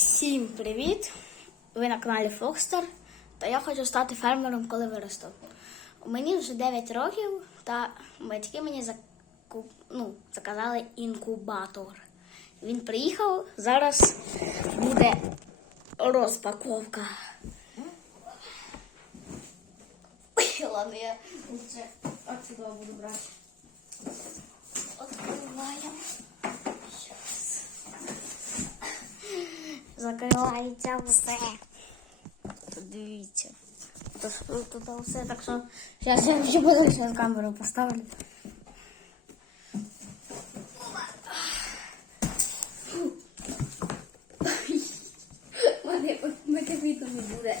Всім привіт! Ви на каналі Фокстер. Та я хочу стати фермером, коли виросту. Мені вже 9 років, та батьки мені заку... ну, заказали інкубатор. Він приїхав, зараз буде розпаковка. Ой, ладно, я це отсюда буду брати. Откриваємо. Закривається все. Тут дивіться. Тут, тут все, так що зараз я ще буду зараз камеру поставлю. Мене мене видно не буде.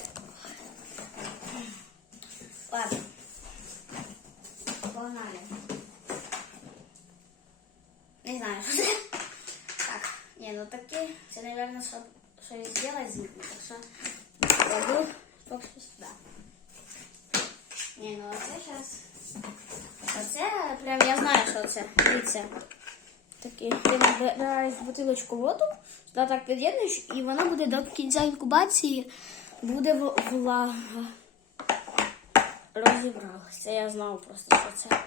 Ладно. Погнали. Не знаю, що це. Так, ні, ну таке, це, мабуть, що, що і зробити з. Так що кладу поки що сюди. Ні, ну оце зараз. Оце прям я знаю, що це. Дивіться. Такі, ти набираєш бутилочку воду, сюди так під'єднуєш, і вона буде до кінця інкубації, буде влага. Розібралась. Це я знав просто, що це.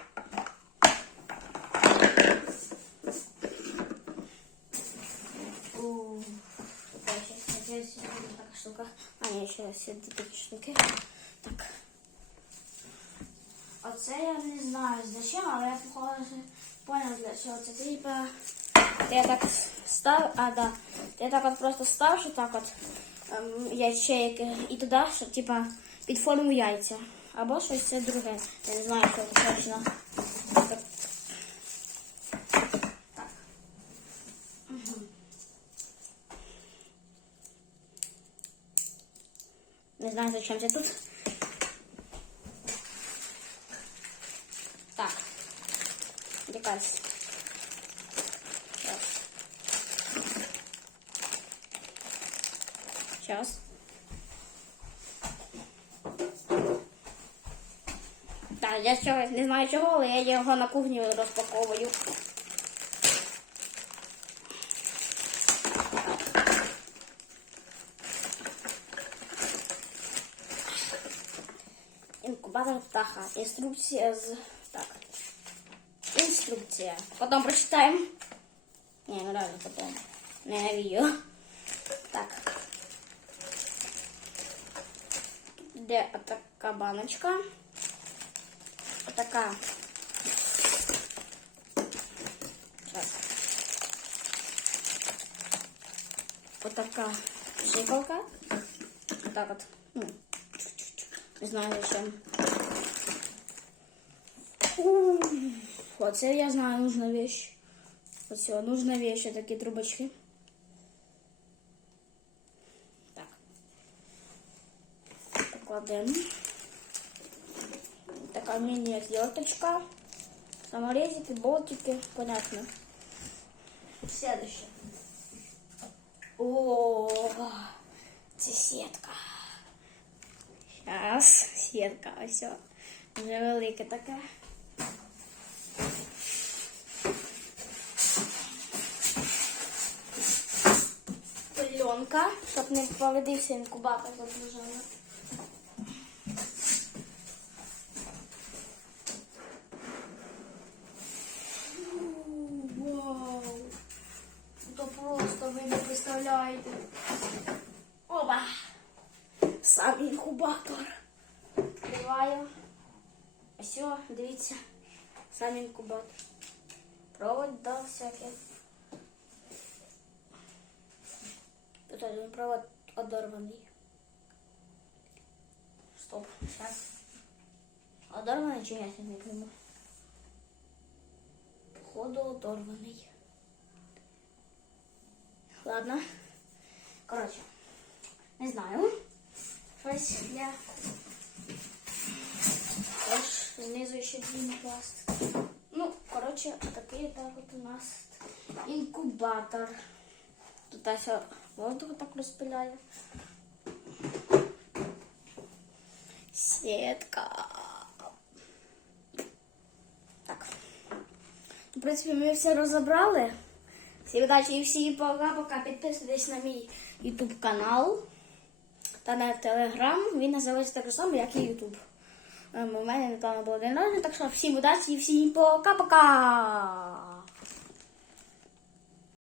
Сегодня штука. А, ні, ще все такі штуки. Так. Оце я не знаю зачем, але я похоже понял для чого. Це типа я так став, а да. Я так от просто став, що так от ем, ячейки і туди, що типа під форму яйця. Або щось це друге. Я не знаю, що це точно. Так. Так. Мгм. Не знаю, зачем це тут. Так. Якась. Сейчас. Сейчас. Так, я чогось не знаю чого, але я його на кухню розпаковую. Інкубатор птаха. Інструкція з. Так. Інструкція. Потім прочитаємо. Ні, ну реально потім. Не на відео. Так. Де така баночка. Отака. Зараз. Отака шикалка. Отак от. Ну, не знаю зачем. Вот, это я знаю, нужная вещь. Вот все, нужная вещь, это такие трубочки. Так. Покладаем. Такая мини-отверточка. Саморезики, болтики, понятно. Следующее. О, это сетка. Сейчас, сетка, все. Уже великая такая. Пленка, щоб не поведився інкубатор загружений. Вау! То просто ви не представляєте. Опа! Сам інкубатор. Відкриваю. Ось, дивіться. Сам інкубатор. Провод да, всяке. Тут один провод одорваний. Стоп, сейчас. Одорваний чи я не пойму. Походу одорваний. Ладно. Короче, не знаю. Щось я теж знизу ще длинний пластик. Ну, короче, такий так от у нас інкубатор. Тут ось воздух так розпиляє. Сітка. Так. В принципі, ми все розібрали. Всім удачі і всім пока-пока. Підписуйтесь на мій YouTube канал та на Telegram. Він називається так само, як і YouTube. Ем, У мене недавно було день народження, так що всім удачі і всім пока-пока.